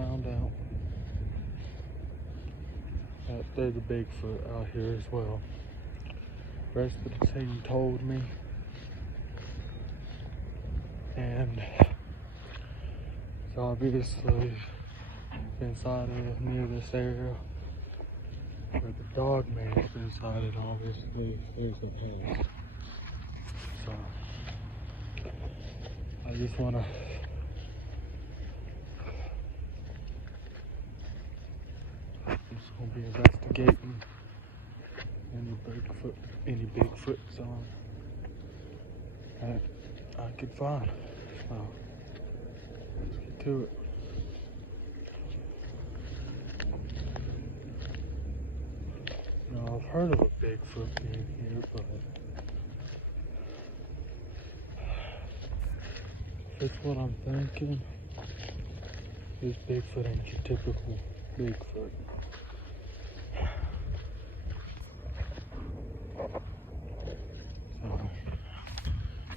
found out that there's a Bigfoot out here as well. The rest of the team told me, and it's obviously been sighted near this area where the dog man has been sighted. Obviously, there's a house. So I just want to be investigating any Bigfoot sign that I could find. So let's get to it. Now I've heard of a Bigfoot being here, but if it's what I'm thinking, this Bigfoot ain't your typical Bigfoot.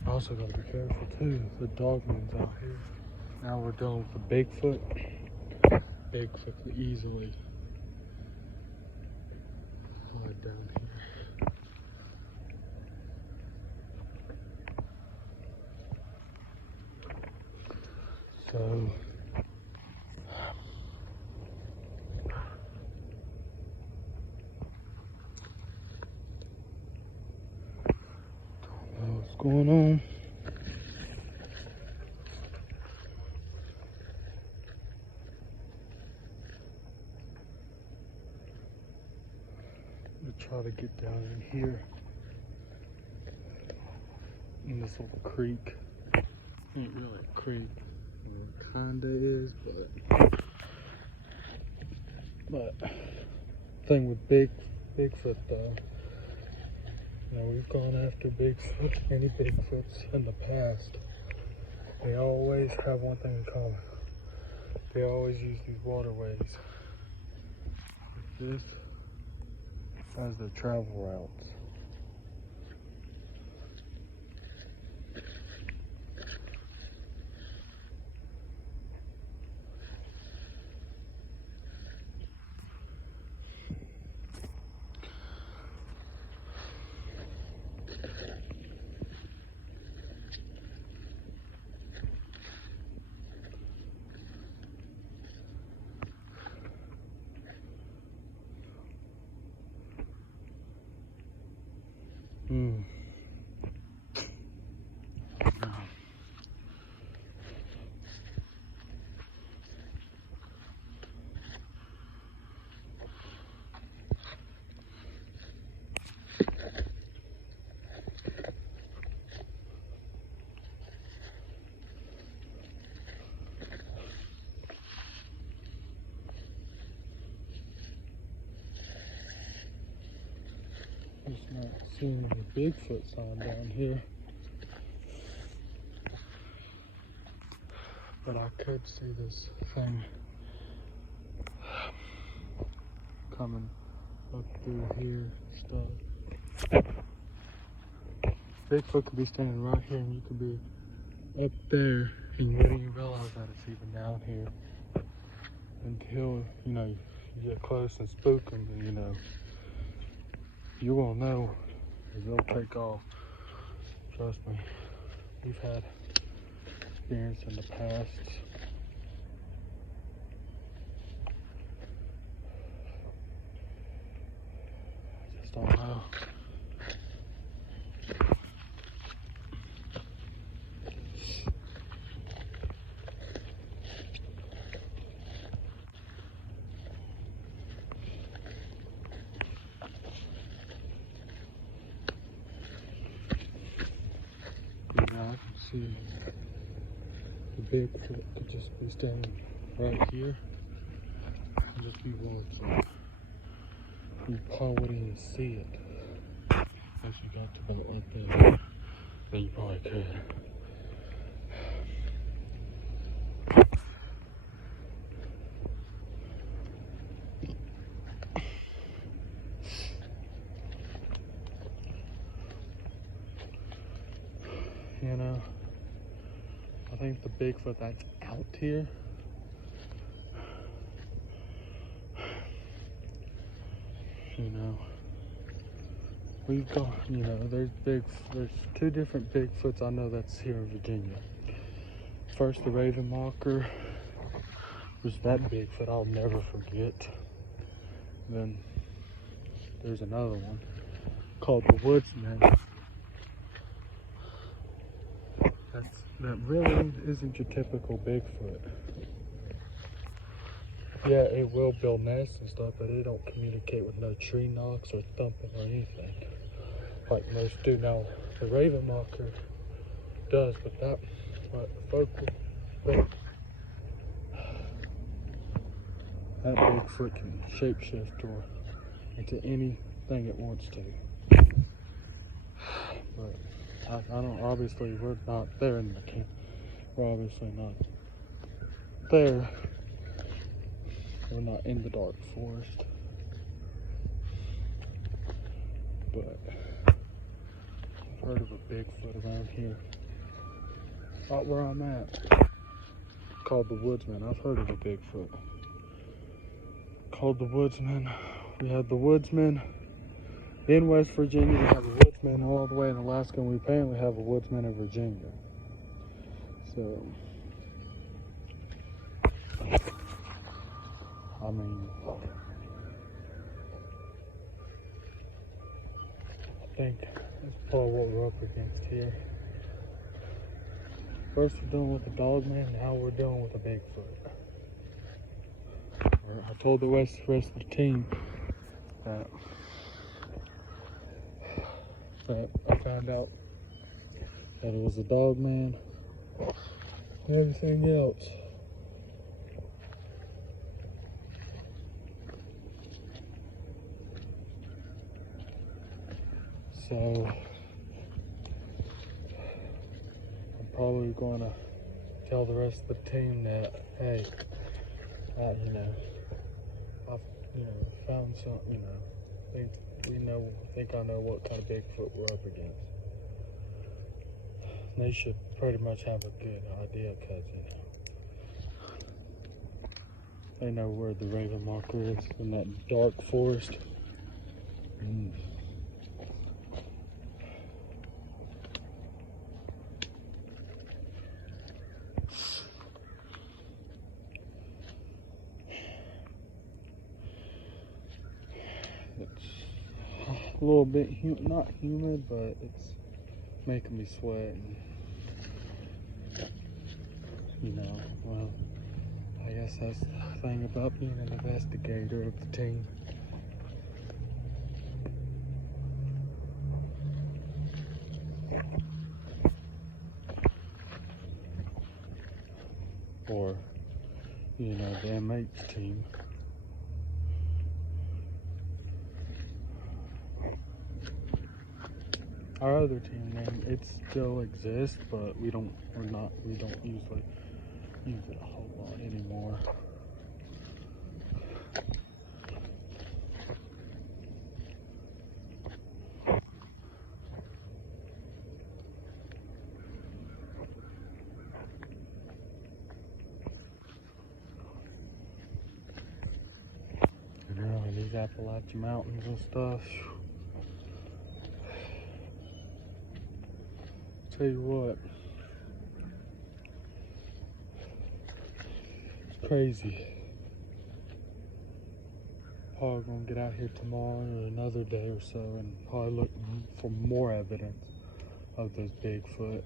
I also gotta be careful too. The dogman's out here. Now we're dealing with the Bigfoot. Bigfoot could easily hide down here. So don't know what's going on. Try to get down in here in this little creek. Ain't really a creek, it kinda is, but thing with Bigfoot though, you know, we've gone after many Bigfoots in the past. They always have one thing in common. They always use these waterways. This as their travel routes. Just not seeing the Bigfoot sign down here, but I could see this thing coming up through here and stuff. Bigfoot could be standing right here and you could be up there and you wouldn't even realize that it's even down here until, you know, you get close and spook them, and you know, you won't know, because they'll take off. Trust me, we've had experience in the past. I just don't know. Now I can see the Bigfoot could just be standing right here and just be walking. You probably wouldn't even see it unless you got to about like that. Then you probably could. You know, I think the Bigfoot that's out here we've got, there's two different Bigfoots I know that's here in Virginia. First, the Raven Walker was that Bigfoot I'll never forget. Then there's another one called the Woodsman. That really isn't your typical Bigfoot. Yeah, it will build nests and stuff, but it don't communicate with no tree knocks or thumping or anything like most do. Now, the Raven Walker does, but that Bigfoot can shapeshift or into anything it wants to. But I don't. Obviously, we're not there in the camp. We're obviously not there. We're not in the dark forest. But I've heard of a Bigfoot around here. Right where I'm at. Called the Woodsman. I've heard of a Bigfoot. Called the Woodsman. We had the Woodsman in West Virginia. We have a Woodsman all the way in Alaska, and we apparently have a Woodsman in Virginia. So, I mean, I think that's probably what we're up against here. First we're dealing with the Dogman, now we're dealing with a Bigfoot. I told the rest of the team that I found out that it was a Dogman and everything else. So I'm probably going to tell the rest of the team that, hey, I've found something, think I know what kind of Bigfoot we're up against. They should pretty much have a good idea, because they know where the Raven Walker is in that dark forest. It's a little bit not humid, but it's making me sweat. And, well, I guess that's the thing about being an investigator of the team. Or, the MH team. Our other team name, it still exists, but we don't usually use it a whole lot anymore. In these Appalachian mountains and stuff. Tell you what, it's crazy. Probably gonna get out here tomorrow or another day or so and probably look for more evidence of those Bigfoot.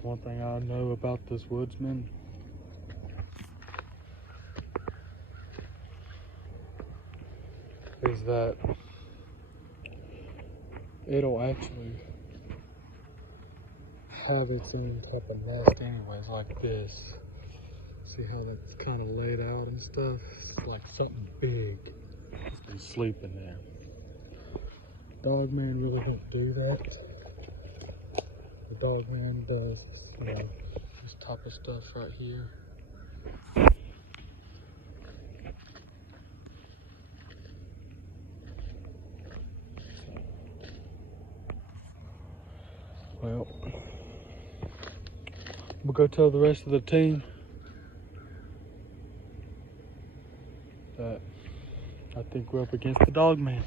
One thing I know about this Woodsman is that it'll actually have its own type of nest anyways, like this. See how that's kind of laid out and stuff? It's like something big has been sleeping there. Dogman really don't do that. The Dogman does, this type of stuff right here. Well, we'll go tell the rest of the team that I think we're up against the dog man.